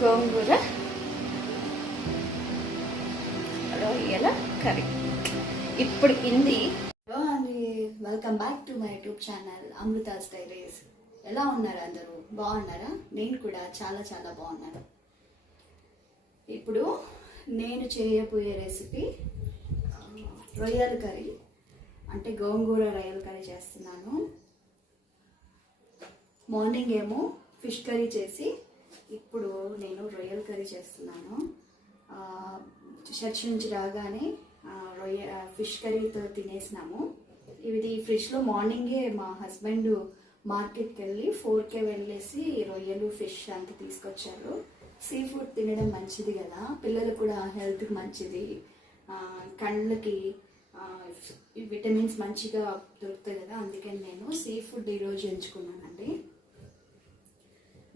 గోంగూర రొయ్యల కర్రీ. ఇప్పుడు ఇది. హలో అండి, welcome back to my YouTube channel Amrutha's diaries. ఎలా ఉన్నారు అందరూ? బాగున్నారా? నేను కూడా చాలా చాలా బాగున్నాను. ఇప్పుడు నేను చేయబోయే రెసిపీ రొయ్యల కర్రీ, అంటే గోంగూర రొయ్యల కర్రీ చేస్తున్నాను. మార్నింగ్ ఏమో ఫిష్ కర్రీ చేసి ఇప్పుడు నేను రొయ్యల కర్రీ చేస్తున్నాను. చర్చ్ నుంచి రాగానే ఫిష్ కర్రీతో తినేసినాము. ఇది ఫ్రిడ్జ్లో మార్నింగే మా హస్బెండ్ మార్కెట్కి వెళ్ళి 4K వెళ్ళేసి రొయ్యలు ఫిష్ అంతా తీసుకొచ్చారు. సీ ఫుడ్ తినడం మంచిది కదా, పిల్లలకు కూడా హెల్త్కి మంచిది, కళ్ళకి విటమిన్స్ మంచిగా దొరుకుతాయి కదా, అందుకని నేను సీ ఫుడ్ ఈరోజు ఎంచుకున్నానండి.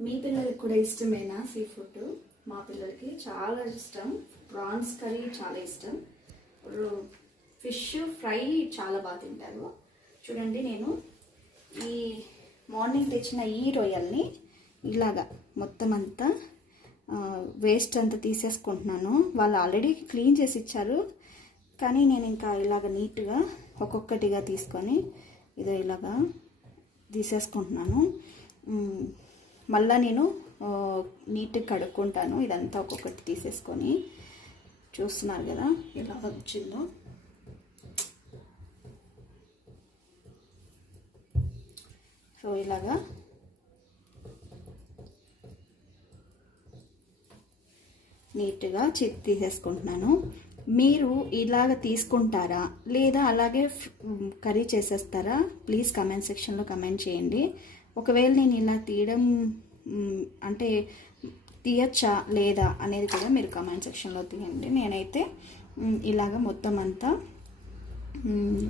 మీ పిల్లలకి కూడా ఇష్టమేనా సీ ఫుడ్? మా పిల్లలకి చాలా ఇష్టం. ప్రాన్స్ కర్రీ చాలా ఇష్టం, ఫిష్ ఫ్రై చాలా బాగా తింటారు. చూడండి, నేను ఈ మార్నింగ్ తెచ్చిన ఈ రొయ్యల్ని ఇలాగా మొత్తం అంతా వేస్ట్ అంతా తీసేసుకుంటున్నాను. వాళ్ళు ఆల్రెడీ క్లీన్ చేసి ఇచ్చారు, కానీ నేను ఇంకా ఇలాగ నీట్గా ఒక్కొక్కటిగా తీసుకొని ఇదో ఇలాగా తీసేసుకుంటున్నాను. మళ్ళీ నేను నీట్గా కడుక్కుంటాను. ఇదంతా ఒక్కొక్కటి తీసేసుకొని, చూస్తున్నారు కదా ఎలా వచ్చిందో. సో ఇలాగా నీట్గా తీసేసుకుంటున్నాను. మీరు ఇలాగ తీసుకుంటారా లేదా అలాగే కర్రీ చేసేస్తారా? ప్లీజ్ కమెంట్ సెక్షన్లో కమెంట్ చేయండి. ఒకవేళ నేను ఇలా తీయడం అంటే తీయచ్చా లేదా అనేది కూడా మీరు కమెంట్ సెక్షన్లో తీయండి. నేనైతే ఇలాగ మొత్తం అంతా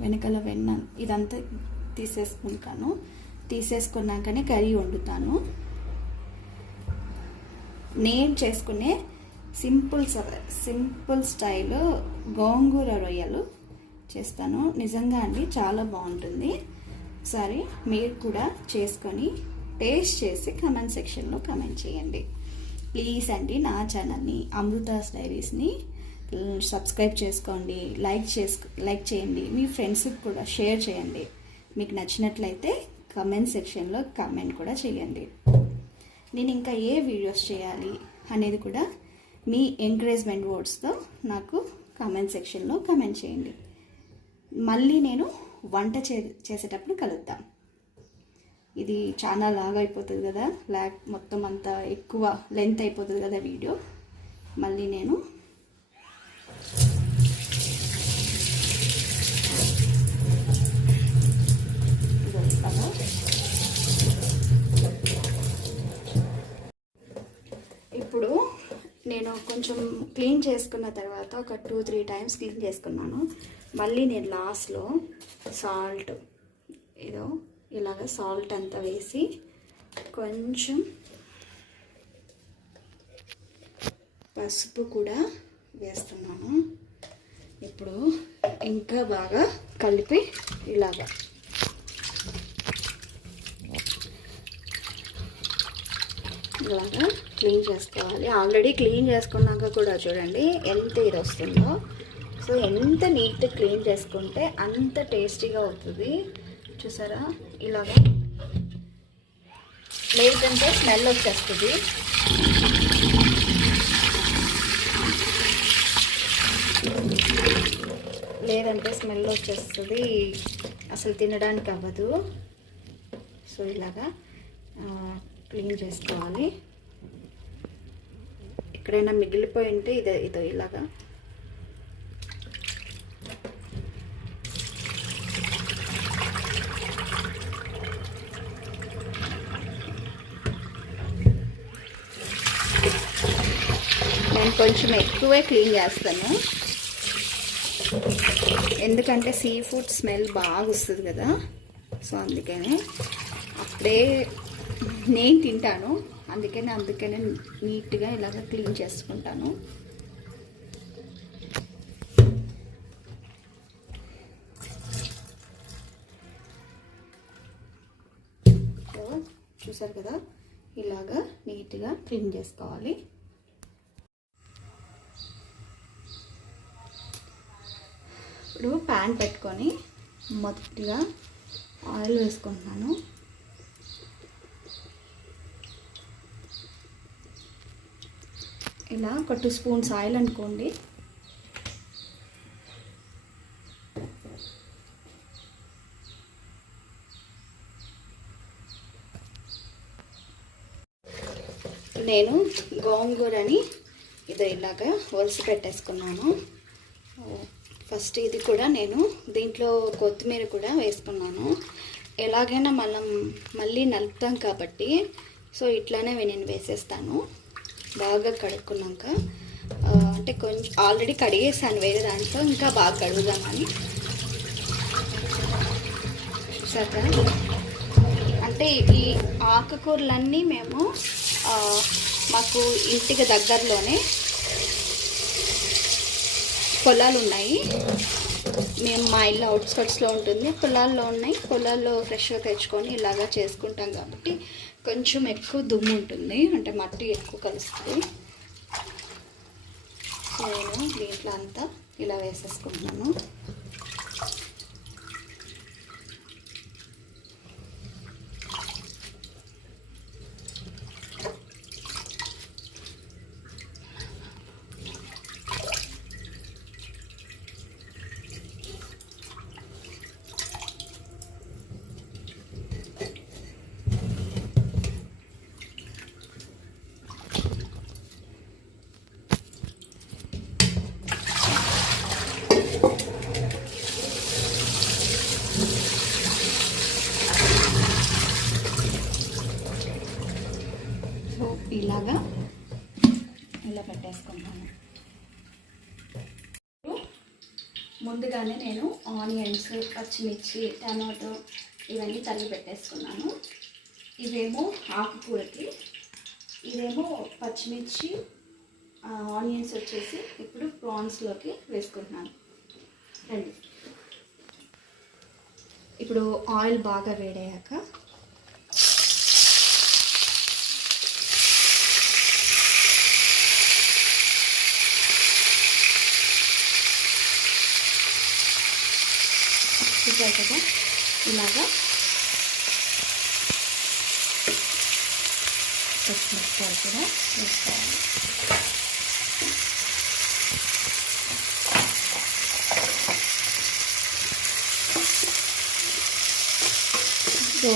వెనకాల వెన్న ఇదంతా తీసేసుకుంటాను. తీసేసుకున్నాకనే కర్రీ వండుతాను. నేను చేసుకునే సింపుల్ స్టైల్ గోంగూర రొయ్యలు చేస్తాను. నిజంగా అండి చాలా బాగుంటుంది. ఒకసారి మీరు కూడా చేసుకొని టేస్ట్ చేసి కమెంట్ సెక్షన్లో కమెంట్ చేయండి. ప్లీజ్ అండి, నా ఛానల్ని అమృతాస్ డైరీస్ని సబ్స్క్రైబ్ చేసుకోండి, లైక్ చేయండి, మీ ఫ్రెండ్స్కి కూడా షేర్ చేయండి. మీకు నచ్చినట్లయితే కమెంట్ సెక్షన్లో కమెంట్ కూడా చేయండి. నేను ఇంకా ఏ వీడియోస్ చేయాలి అనేది కూడా మీ ఎంకరేజ్మెంట్ వర్డ్స్తో నాకు కమెంట్ సెక్షన్లో కమెంట్ చేయండి. మళ్ళీ నేను వంట చేసేటప్పుడు కలుద్దాం. ఇది చాలా లాగ్ అయిపోతుంది కదా, మొత్తం అంతా ఎక్కువ లెంత్ అయిపోతుంది కదా వీడియో. మళ్ళీ నేను ఇప్పుడు నేను కొంచెం క్లీన్ చేసుకున్న తర్వాత ఒక 2-3 టైమ్స్ క్లీన్ చేసుకున్నాను. మళ్ళీ నేను లాస్ట్లో సాల్ట్ ఏదో ఇలాగ సాల్ట్ అంతా వేసి కొంచెం పసుపు కూడా వేస్తున్నాను. ఇప్పుడు ఇంకా బాగా కలిపి ఇలాగా క్లీన్ చేసుకోవాలి. ఆల్రెడీ క్లీన్ చేసుకున్నాక కూడా చూడండి ఎంత ఇది వస్తుందో. సో ఎంత నీట్గా క్లీన్ చేసుకుంటే అంత టేస్టీగా అవుతుంది. చూసారా, ఇలాగా లేదంటే స్మెల్ వచ్చేస్తుంది. అసలు తినడానికి అవ్వదు. సో ఇలాగా క్లీన్ చేసుకోవాలి. ఎక్కడైనా మిగిలిపోయి ఉంటే ఇదో ఇలాగా నేను కొంచెం ఎక్కువే క్లీన్ చేస్తాను, ఎందుకంటే సీ ఫుడ్ స్మెల్ బాగా వస్తుంది కదా. సో అందుకనే అప్పుడే నేను తింటాను, అందుకనే నీట్గా ఇలాగ క్లీన్ చేసుకుంటాను. చూసారు కదా, ఇలాగా నీట్గా క్లీన్ చేసుకోవాలి. ఇప్పుడు ప్యాన్ పెట్టుకొని మొదటిగా ఆయిల్ వేసుకుంటున్నాను. ఇలా ఒక 2 స్పూన్స్ ఆయిల్ అనుకోండి. నేను గోంగూరని ఇలాగా ఒలిసి పెట్టేసుకున్నాను. ఫస్ట్ ఇది కూడా నేను దీంట్లో కొత్తిమీర కూడా వేసుకున్నాను. ఎలాగైనా మనం మళ్ళీ నలుపుతాం కాబట్టి సో ఇట్లానే నేను వేసేస్తాను. బాగా కడుక్కున్నాక అంటే కొంచెం ఆల్రెడీ కడిగేసాను వేరే దాంట్లో, ఇంకా బాగా కడుగుదామని. చూసాక అంటే ఈ ఆకుకూరలన్నీ మేము మాకు ఇంటికి దగ్గరలోనే పొలాలు ఉన్నాయి. మేము మా ఇల్లు అవుట్స్కట్స్లో ఉంటుంది, పొలాల్లో ఉన్నాయి. పొలాల్లో ఫ్రెష్గా తెచ్చుకొని ఇలాగా చేసుకుంటాం కాబట్టి కొంచెం ఎక్కువ దుమ్ము ఉంటుంది, అంటే మట్టి ఎక్కువ కలుస్తుంది. సో నేను దీంట్లో అంతా ఇలా వేసేసుకుంటున్నాను. ఇలాగా ఇలా పెట్టేసుకుంటాను. ముందుగానే నేను ఆనియన్స్, పచ్చిమిర్చి, టమాటో ఇవన్నీ తరిగి పెట్టేసుకున్నాను. ఇవేమో ఆకుకూరకి, ఇవేమో పచ్చిమిర్చి, ఆనియన్స్ వచ్చేసి ఇప్పుడు ప్రాన్స్లోకి వేసుకుంటున్నాను. రండి. ఇప్పుడు ఆయిల్ బాగా వేడయ్యాక చూసారు కదా ఇలాగా పచ్చిమిరపకాయలు కూడా వేసుకోవాలి. సో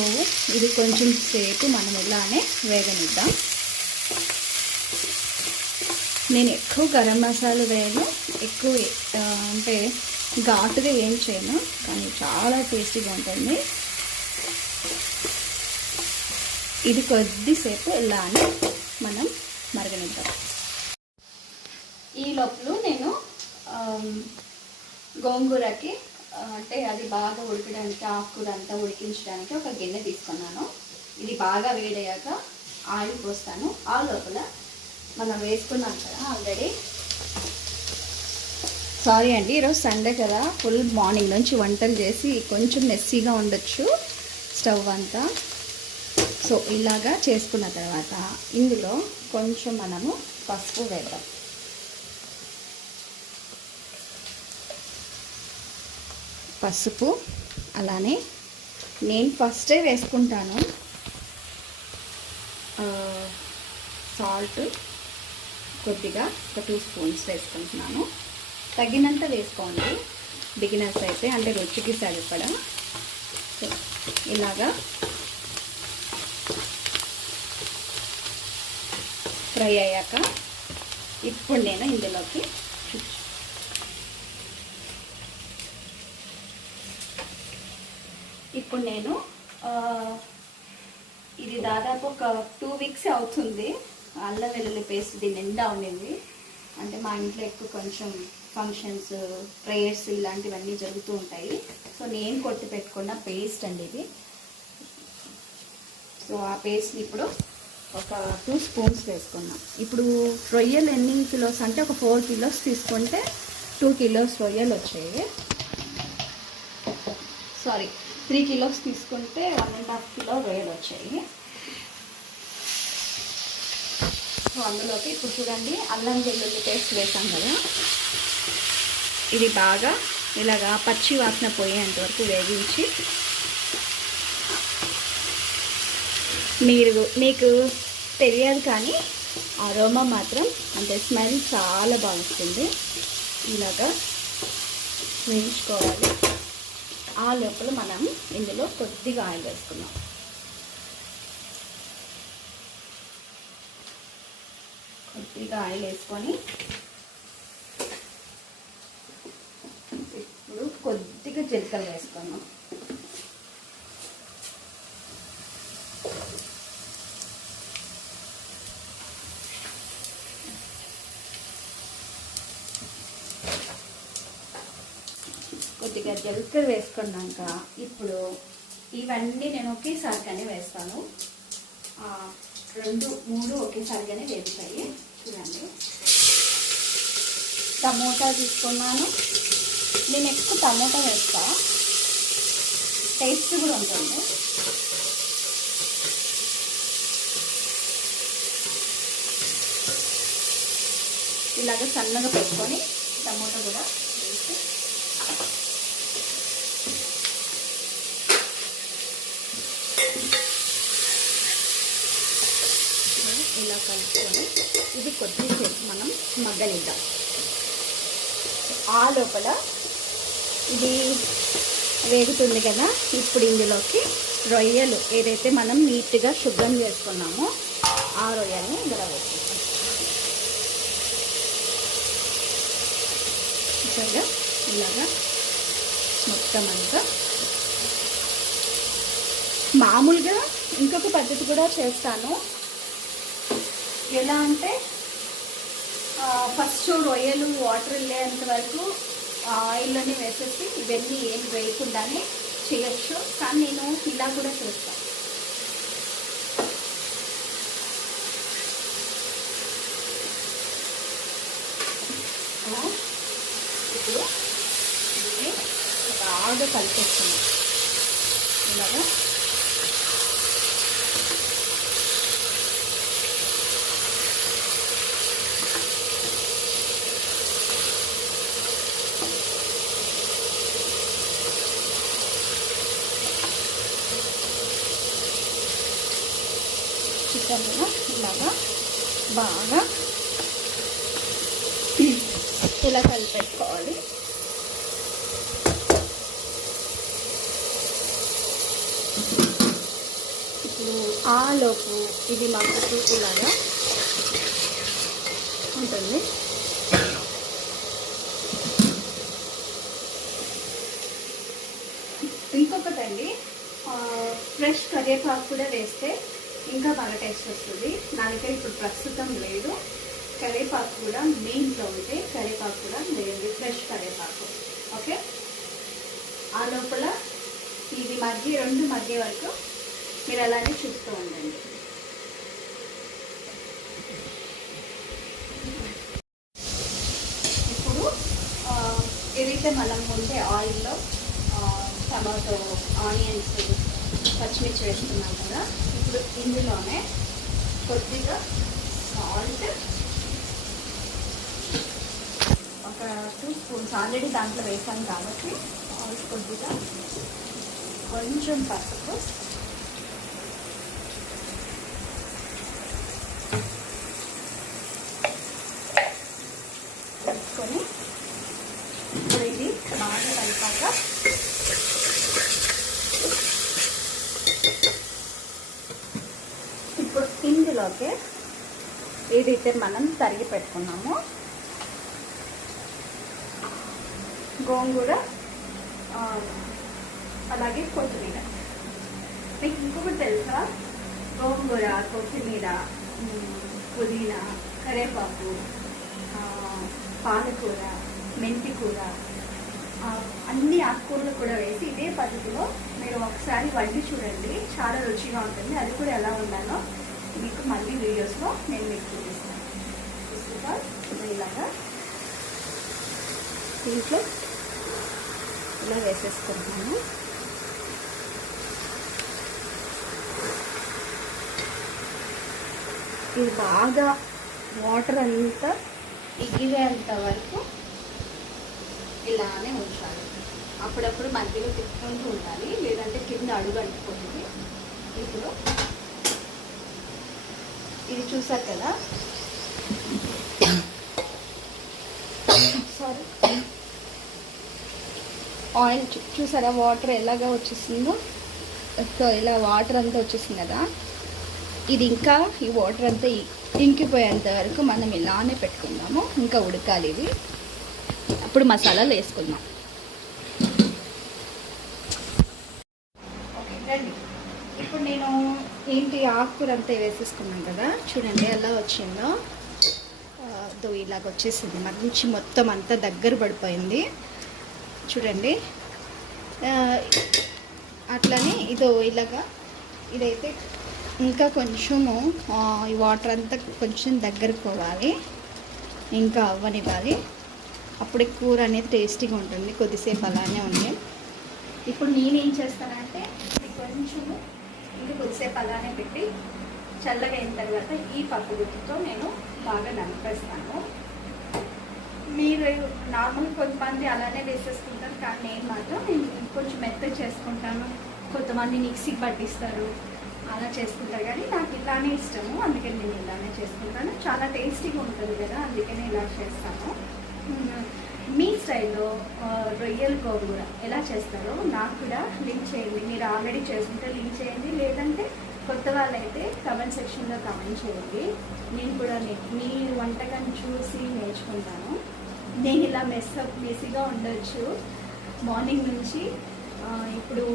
ఇది కొంచెం సేపు మనం ఇలానే వేగనిద్దాం. నేను ఎక్కువ గరం మసాలా వేయను, ఎక్కువ అంటే ఘాటుగా ఏం చేయను, కానీ చాలా టేస్టీగా ఉంటుంది. ఇది కొద్దిసేపు ఇలానే మనం మరగనిద్దాం. ఈ లోపల నేను గోంగూరకి అంటే అది బాగా ఉడకడానికి, ఆకుకూర అంతా ఉడికించడానికి ఒక గిన్నె తీసుకున్నాను. ఇది బాగా వేడయ్యాక ఆయిల్ పోస్తాను. ఆ లోపల మనం వేసుకున్నాం కదా ఆల్రెడీ. సారీ అండి, ఈరోజు సండే కదా, ఫుల్ మార్నింగ్ నుంచి వంటలు చేసి కొంచెం మెస్సీగా ఉండొచ్చు స్టవ్ అంతా. సో ఇలాగా చేసుకున్న తర్వాత ఇందులో కొంచెం మనము పసుపు వేద్దాం. పసుపు అలానే నేను ఫస్టే వేసుకుంటాను. సాల్ట్ కొద్దిగా ఒక 2 స్పూన్స్ వేసుకుంటున్నాను. తగినంత వేసుకోండి బిగినర్స్ అయితే, అంటే రుచికి సరిపడా. సో ఇలాగా ఫ్రై అయ్యాక ఇప్పుడు నేను ఇందులోకి ఇది దాదాపు ఒక 2 వీక్స్ అవుతుంది. అల్లం వెల్లుల్లి పేస్ట్ దీని నిండా ఉండింది. అంటే మా ఇంట్లో ఎక్కువ కొంచెం ఫంక్షన్స్, ప్రేయర్స్ ఇలాంటివన్నీ జరుగుతూ ఉంటాయి. సో నేను కొట్టి పెట్టుకున్న పేస్ట్ అండి ఇది. సో ఆ పేస్ట్ని ఇప్పుడు ఒక 2 స్పూన్స్ వేసుకున్నాం. ఇప్పుడు రొయ్యలు ఎన్ని కిలోస్ అంటే ఒక 4 కిలోస్ తీసుకుంటే 2 కిలోస్ రొయ్యలు వచ్చాయి. సారీ 3 కిలోస్ తీసుకుంటే 1.5 కిలో రొయ్యలు వచ్చాయి. సో అందులోకి ఇప్పుడు చూడండి అల్లం వెల్లుల్లి పేస్ట్ వేసాం కదా, ఇది బాగా ఇలాగా పచ్చి వాసన పోయేంత వరకు వేగించి మీకు తెలియదు కానీ అరోమా మాత్రం అంటే స్మెల్ చాలా బాగుంటుంది. ఇలాగా వేయించుకోవాలి. ఆ లోపల మనం ఇందులో కొద్దిగా ఆయిల్ వేసుకున్నాం. కొద్దిగా ఆయిల్ వేసుకొని ఇప్పుడు కొద్దిగా జీలకర్ర వేసుకున్నాం. కొద్దిగా జీలకర్ర వేసుకున్నాక ఇప్పుడు ఇవన్నీ నేను ఒకేసారిగానే వేస్తాను. 2, 3 ఒకేసారిగానే వేస్తాయి. చూడండి, టమోటా తీసుకున్నాను. నేను ఎక్కువ టమోటా వేస్తా, టేస్ట్ కూడా ఉంటుంది. ఇలాగ సన్నగా పెట్టుకొని టమోటా కూడా వేసి ఇలా కలుపుకొని ఇది కొద్దిసేపు మనం మగ్గనిద్దాం. ఆ లోపల ఇది వేగుతుంది కదా, ఇప్పుడు ఇందులోకి రొయ్యలు ఏదైతే మనం నీట్గా శుభ్రం చేసుకున్నామో ఆ రొయ్యల్ని ఇందులో వేసుకుంటాం. ఇలాగా మొత్తం అంతా. మామూలుగా ఇంకొక పద్ధతి కూడా చేస్తాను. ఎలా అంటే ఫస్ట్ రొయ్యలు వాటర్ వెళ్ళేంత వరకు ఆయిల్లోనే వేసేసి ఇవన్నీ ఏం వేయకుండానే చేయొచ్చు, కానీ నేను ఇలా కూడా చేస్తాను. ఇప్పుడు దీన్ని బాగా కలిపేస్తున్నాను. ఇలాగా చికెన్ ఇలాగా బాగా ఇలా కలిపెట్టుకోవాలి. ఇప్పుడు ఆ లోపు ఇది మాకు ఇలాగా ఉంటుంది. ఇంకొకటండి, ఫ్రెష్ కరివేపాకు కూడా వేస్తే ఇంకా బాగా టేస్ట్ వస్తుంది. నా దగ్గర ఇప్పుడు ప్రస్తుతం లేదు. కరివేపాకు కూడా మీ ఇంట్లో ఉంటే కరివేపాకు కూడా లేదు, ఫ్రెష్ కరివేపాకు. ఓకే, ఆ లోపల ఇది రెండు మధ్య వరకు మీరు అలానే చూస్తూ ఉండండి. ఇప్పుడు ఏదైతే మనం ముందే ఆయిల్లో టమాటో, ఆనియన్స్, పచ్చిమిర్చి వేస్తున్నాం కదా, ఇప్పుడు ఇందులోనే కొద్దిగా సాల్ట్, ఒక 2 స్పూన్స్ ఆల్రెడీ దాంట్లో వేసాను కాబట్టి సాల్ట్ కొద్దిగా, కొంచెం పసుపు, వేసుకొని ఇప్పుడు ఇది బాగా కలిపాక ఇప్పుడు ఇందులోకి ఏదైతే మనం తరిగి పెట్టుకున్నామో గోంగూర, అలాగే కొత్తిమీర. మీకు ఇంకొకటి తెలుసా, గోంగూర, కొత్తిమీర, పుదీనా, కరివేపాకు, పాలకూర, మెంతి కూర, అన్ని ఆకుకూరలు కూడా వేసి ఇదే పద్ధతిలో మీరు ఒకసారి వండి చూడండి, చాలా రుచిగా ఉంటుంది. అది కూడా ఎలా ఉండాలో మీకు మళ్ళీ వీడియోస్లో నేను మీకు చూపిస్తాను. ఇలాగా దీంట్లో ఇలా వేసేసుకుంటాను. ఇది బాగా వాటర్ అంతా ఎగిరేంత వరకు ఇలానే ఉంచాలి. అప్పుడప్పుడు మధ్యలో తిప్పుకుంటూ ఉండాలి, లేదంటే కింద అడుగు అంటుకుంటుంది. ఇప్పుడు ఇది చూసారు కదా, సారీ ఆయిల్ చూసారా వాటర్ ఎలాగా వచ్చేసిందో. సో ఇలా వాటర్ అంతా వచ్చేసింది కదా, ఇది ఇంకా ఈ వాటర్ అంతా ఇంకిపోయేంత వరకు మనం ఇలానే పెట్టుకుందాము. ఇంకా ఉడకాలి ఇది. అప్పుడు మసాలాలు వేసుకుందాం. ఓకే రండి. ఇప్పుడు నేను ఏంటి ఆకుకూర అంతా వేసేసుకున్నాను కదా, చూడండి ఎలా వచ్చిందో. ఇలాగ వచ్చేసింది, మంచి మొత్తం అంతా దగ్గర పడిపోయింది చూడండి. అట్లనే ఇలాగా ఇదైతే ఇంకా కొంచెము ఈ వాటర్ అంతా కొంచెం దగ్గరకు పోవాలి, ఇంకా అవ్వనివ్వాలి. అప్పుడే కూర అనేది టేస్టీగా ఉంటుంది. కొద్దిసేపు అలానే ఉంది. ఇప్పుడు నేనేం చేస్తానంటే ఇది కొంచెము ఇంకా కొద్దిసేపు అలానే పెట్టి చల్లగా అయిన తర్వాత ఈ పప్పు గుత్తితో నేను బాగా నలిపేస్తాను. మీరు నార్మల్ కొంతమంది అలానే వేసేసుకుంటారు, కానీ నేను మాత్రం కొంచెం మెత్తగా చేసుకుంటాను. కొంతమంది మిక్సీకి పట్టిస్తారు, అలా చేసుకుంటారు. కానీ నాకు ఇలానే ఇష్టము, అందుకని నేను ఇలానే చేసుకుంటాను. చాలా టేస్టీగా ఉంటుంది కదా, అందుకని ఇలా చేస్తాను. మీ స్టైల్లో రొయ్యల గోంగూర ఎలా చేస్తారో నాకు కూడా లింక్ చేయండి. మీరు ఆల్రెడీ చేసుకుంటే లింక్ చేయండి, లేదంటే కొత్త వాళ్ళైతే కమెంట్ సెక్షన్లో కమెంట్ చేయండి. నేను కూడా మీ వంటకాన్ని చూసి నేర్చుకుంటాను. నేను ఇలా మెస్సీగా ఉండొచ్చు మార్నింగ్ నుంచి. ఇప్పుడు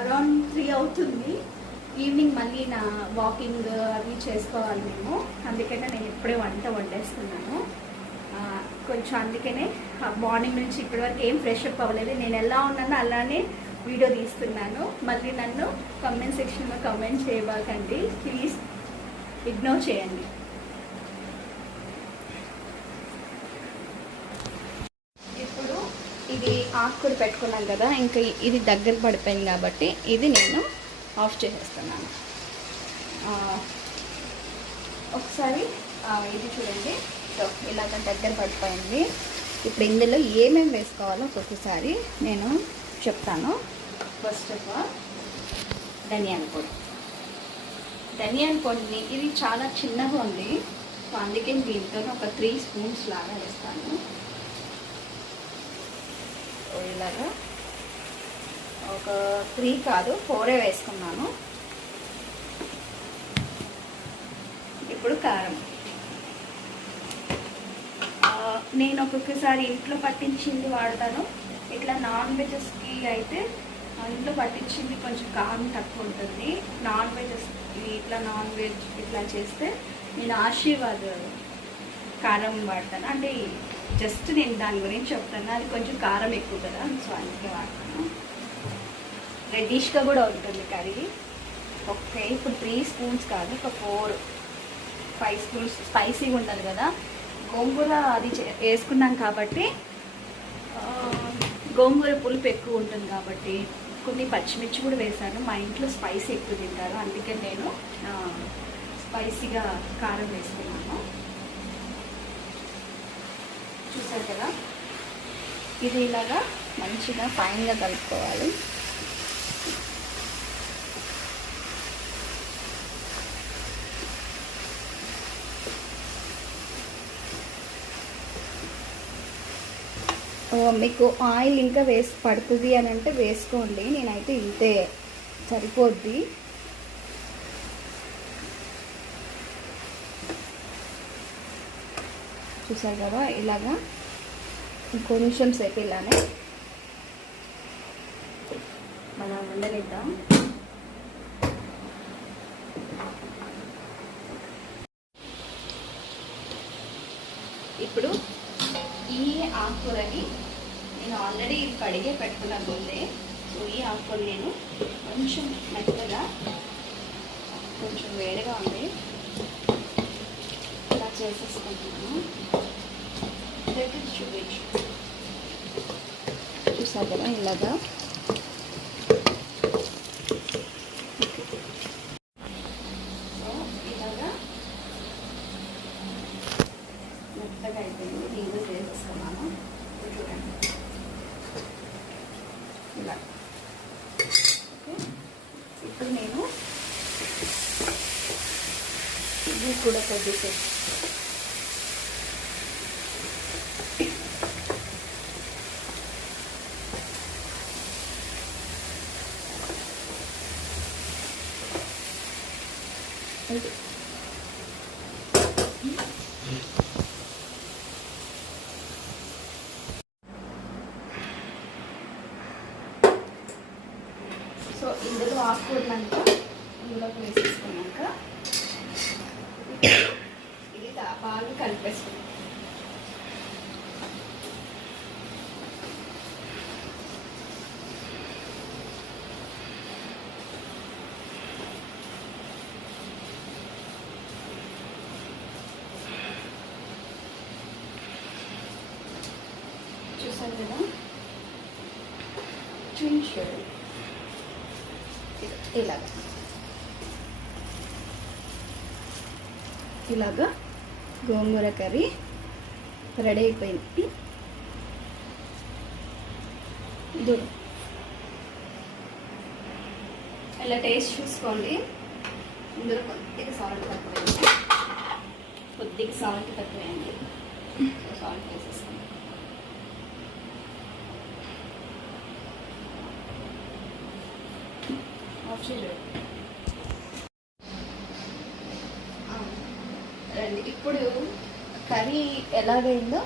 అరౌండ్ 3 అవుతుంది. ఈవినింగ్ మళ్ళీ నా వాకింగ్ అవి చేసుకోవాలి మేము, అందుకనే నేను ఇప్పుడే వంట వండేస్తున్నాను. కొంచెం అందుకనే మార్నింగ్ నుంచి ఇప్పటివరకు ఏం ఫ్రెష్ అప్ అవ్వలేదు. నేను ఎలా ఉన్నానో అలానే వీడియో తీస్తున్నాను. మళ్ళీ నన్ను కామెంట్ సెక్షన్లో కామెంట్ చేయబాకండి ప్లీజ్, ఇగ్నోర్ చేయండి. ఇప్పుడు ఇది ఆకుకూర పెట్టుకున్నాం కదా, ఇంకా ఇది దగ్గర పడిపోయింది కాబట్టి ఇది నేను ఆఫ్ చేసేస్తున్నాను. ఒకసారి ఇది చూడండి, ఇలాగ దగ్గర పడిపోయింది. ఇప్పుడు ఇందులో ఏమేమి వేసుకోవాలో ఒక్కొక్కసారి నేను చెప్తాను. ఫస్ట్ ఆఫ్ ఆల్ ధనియాల పొడి. ధనియాల పొడిని ఇది చాలా చిన్నగా ఉంది, సో అందుకే దీంతో ఒక 3 స్పూన్స్ లాగా వేస్తాను. ఇలాగా ఒక 3 కాదు 4 వేసుకున్నాను. ఇప్పుడు కారం. నేను ఒక్కొక్కసారి ఇంట్లో పట్టించింది వాడతాను. ఇట్లా నాన్ వెజెస్కి అయితే ఇంట్లో పట్టించింది కొంచెం కారం తక్కువ ఉంటుంది. నాన్ వెజెస్ ఇట్లా నాన్ వెజ్ ఇట్లా చేస్తే నేను ఆశీర్వాద్ కారం వాడతాను. అంటే జస్ట్ నేను దాని గురించి చెప్తాను, అది కొంచెం కారం ఎక్కువ కదా, సో అందుకే వాడతాను. రెడ్డిష్గా కూడా ఉంటుంది కర్రీ. ఓకే, ఇప్పుడు 3 స్పూన్స్ కాదు, ఒక 4-5 స్పూన్స్ స్పైసీగా ఉండదు కదా. గోంగూర అది వేసుకున్నాం కాబట్టి గోంగూర పులుపు ఎక్కువ ఉంటుంది కాబట్టి కొన్ని పచ్చిమిర్చి కూడా వేసాను. మా ఇంట్లో స్పైసీ ఎక్కువ తింటారు, అందుకే నేను స్పైసీగా కారం వేసుకున్నాను. చూసారు కదా, ఇది ఇలాగా మంచిగా ఫైన్గా కలుపుకోవాలి. మీకు ఆయిల్ ఇంకా పడుతుంది అని అంటే వేసుకోండి, నేనైతే ఇంతే సరిపోద్ది. చూసారు కదా, ఇలాగా కొంచెం సేపు ఇలానే మనం ఉండనిద్దాం. ఇప్పుడు ఈ ఆకుకూరని నేను ఆల్రెడీ కడిగే పెట్టుకున్న ముందే, సో ఈ ఆకుకూర నేను కొంచెం మెత్తగా, కొంచెం వేడిగా ఉంది, ఇలా చేసేసుకుంటున్నాను. దగ్గర చూపించు. చూసారు కదా ఇలాగా. సో ఇలాగా మెత్తగా అయిపోయింది. దీన్ని చేసేసుకున్నాను. చూడండి ఇవి కూడా కొద్దిసేపు సో ఇందులో ఆకుకూరలంతా ఇందులోకి వేసేసుకున్నాక ఇది బాగా కలిపేసుకున్నాం. చూసారు కదా, చూసారు ఇలాగా గోంగూర కర్రీ రెడీ అయిపోయింది. ఇలా టేస్ట్ చూసుకోండి. ఇందులో కొద్దిగా సాల్ట్ తక్కువేయండి, సాల్ట్ వేసేసుకోండి. రండి, ఇప్పుడు కర్రీ ఎలాగైందో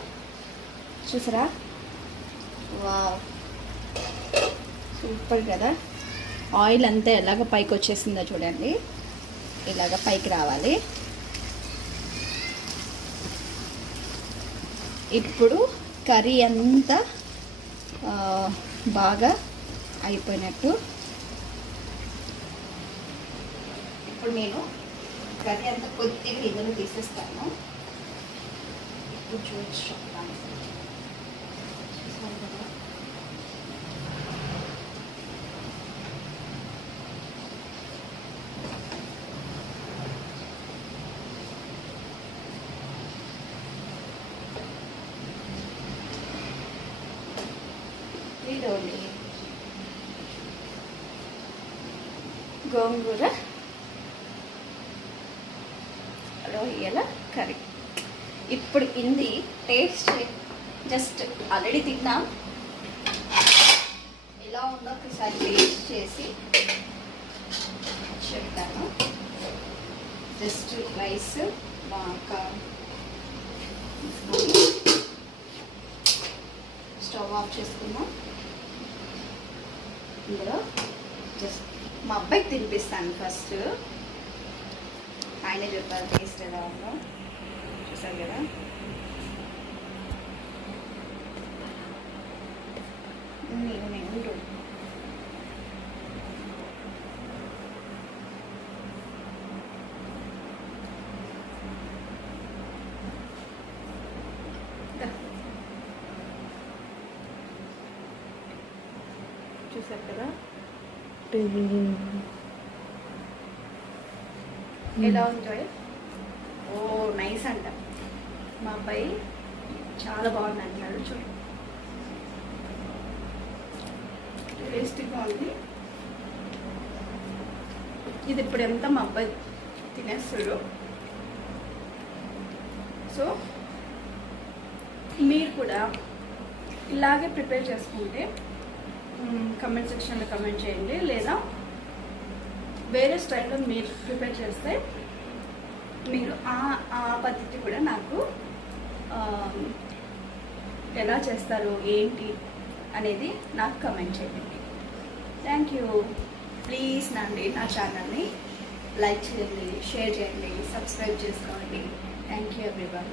చూసారా? వావ్, సూపర్ కదా. ఆయిల్ అంతా ఎలాగ పైకి వచ్చేసిందో చూడండి, ఇలాగ పైకి రావాలి. ఇప్పుడు కర్రీ అంతా బాగా అయిపోయినట్టు. ఇప్పుడు నేను కర్రీ అంతా కొద్దిగా ఇందులో తీసేస్తాను. ఇప్పుడు చూసి చెప్తాను. ఇదోండి గోంగూర రొయ్యల కర్రీ. ఇప్పుడు ఇది టేస్ట్ జస్ట్ ఆల్రెడీ తిన్నాం, ఎలా ఉందో ఒకసారి టేస్ట్ చేసి చెప్తాను. జస్ట్ రైస్ బాగా స్టవ్ ఆఫ్ చేసుకుందాం. ఇందులో జస్ట్ మా అబ్బాయికి తినిపిస్తాను ఫస్ట్. ఆయనే చెప్పారు టేస్ట్ ఎలా ఉందో. చూసారు కదా, నేను చూసారు కదా ఎలా ఉందో. ఓ నైస్ అంట, మా అబ్బాయి చాలా బాగుంది అంటున్నాడు. చూడు, టేస్టీగా ఉంది. ఇది ఇప్పుడు ఎంత మా అబ్బాయి తినేస్తాడు. సో మీరు కూడా ఇలాగే ప్రిపేర్ చేసుకుంటే కమెంట్ సెక్షన్లో కమెంట్ చేయండి, లేదా వేరే స్టైల్లో మీరు ప్రిపేర్ చేస్తే మీరు ఆ పద్ధతి కూడా నాకు ఎలా చేస్తారు ఏంటి అనేది నాకు కమెంట్ చేయండి. Thank you. ప్లీజ్ నా ఛానల్ని లైక్ చేయండి, షేర్ చేయండి, సబ్స్క్రైబ్ చేసుకోండి. Thank you everyone.